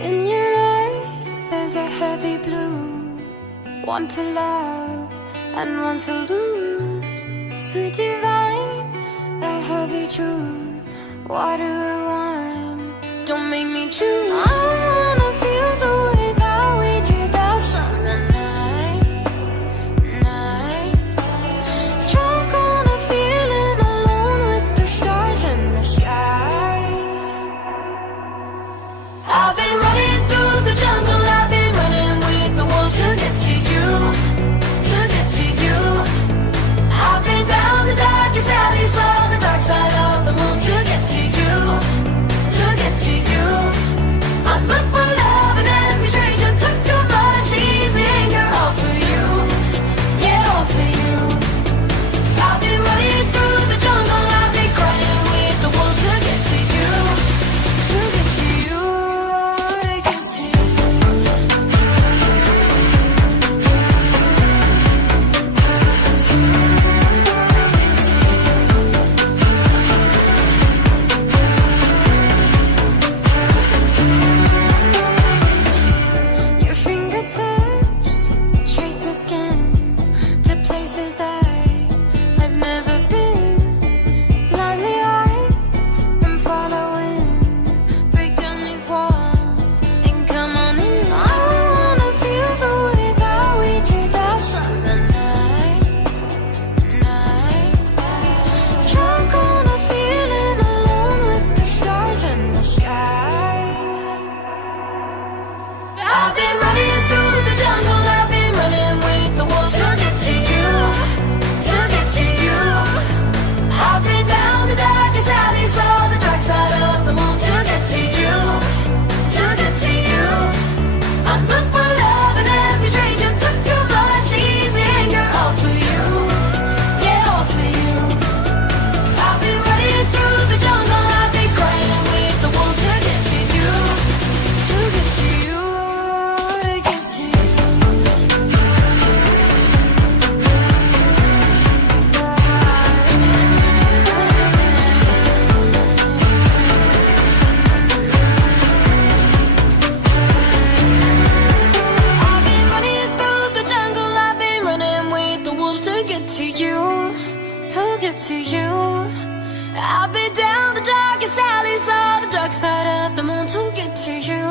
In your eyes there's a heavy blue, one to love and one to lose. Sweet divine, a heavy truth. What do I want? Don't make me choose. I wanna feel the way that we did that summer night. Drunk on a feeling, alone with the stars in the sky. I've been running through the jungle, I've been running with the wolves to get to you, to get to you. I've been down the darkest alley, saw the dark side of the moon to get to you, to get to you. I'm up for love and every stranger took too much easy anger, all for you, yeah, all for you. I've been running through the jungle, I've been crying with the wolves to get to you, to get to you, to get to you. Your fingertips trace my skin to places I've never been. Blindly I'm following. Break down these walls and come on in. I wanna feel the way that we did that summer night. Drunk on a feeling, alone with the stars in the sky. I've been running through the jungle, I've been running with the wolves to get to you, to get to you. I've been down the darkest alley, saw the dark side of the moon to get to you, to get to you. I'm up for love and every stranger took too much easy anger, all for you, yeah, all for you. I've been running through the jungle, I've been crying with the wolves to get to you, to get to you, to get to you. I've been running through the jungle, I've been running with the wolves to get to you, to get to you. I've been down the darkest alley, saw the dark side of the moon to get to you,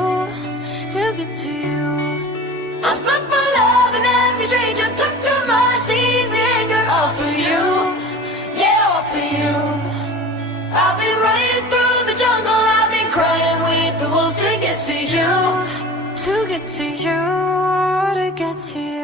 to get to you. I'm up for love and every stranger took too much easy anger, all for you, yeah, all for you. I've been running through the jungle, I've been crying with the wolves to get to you, to get to you, to get to you.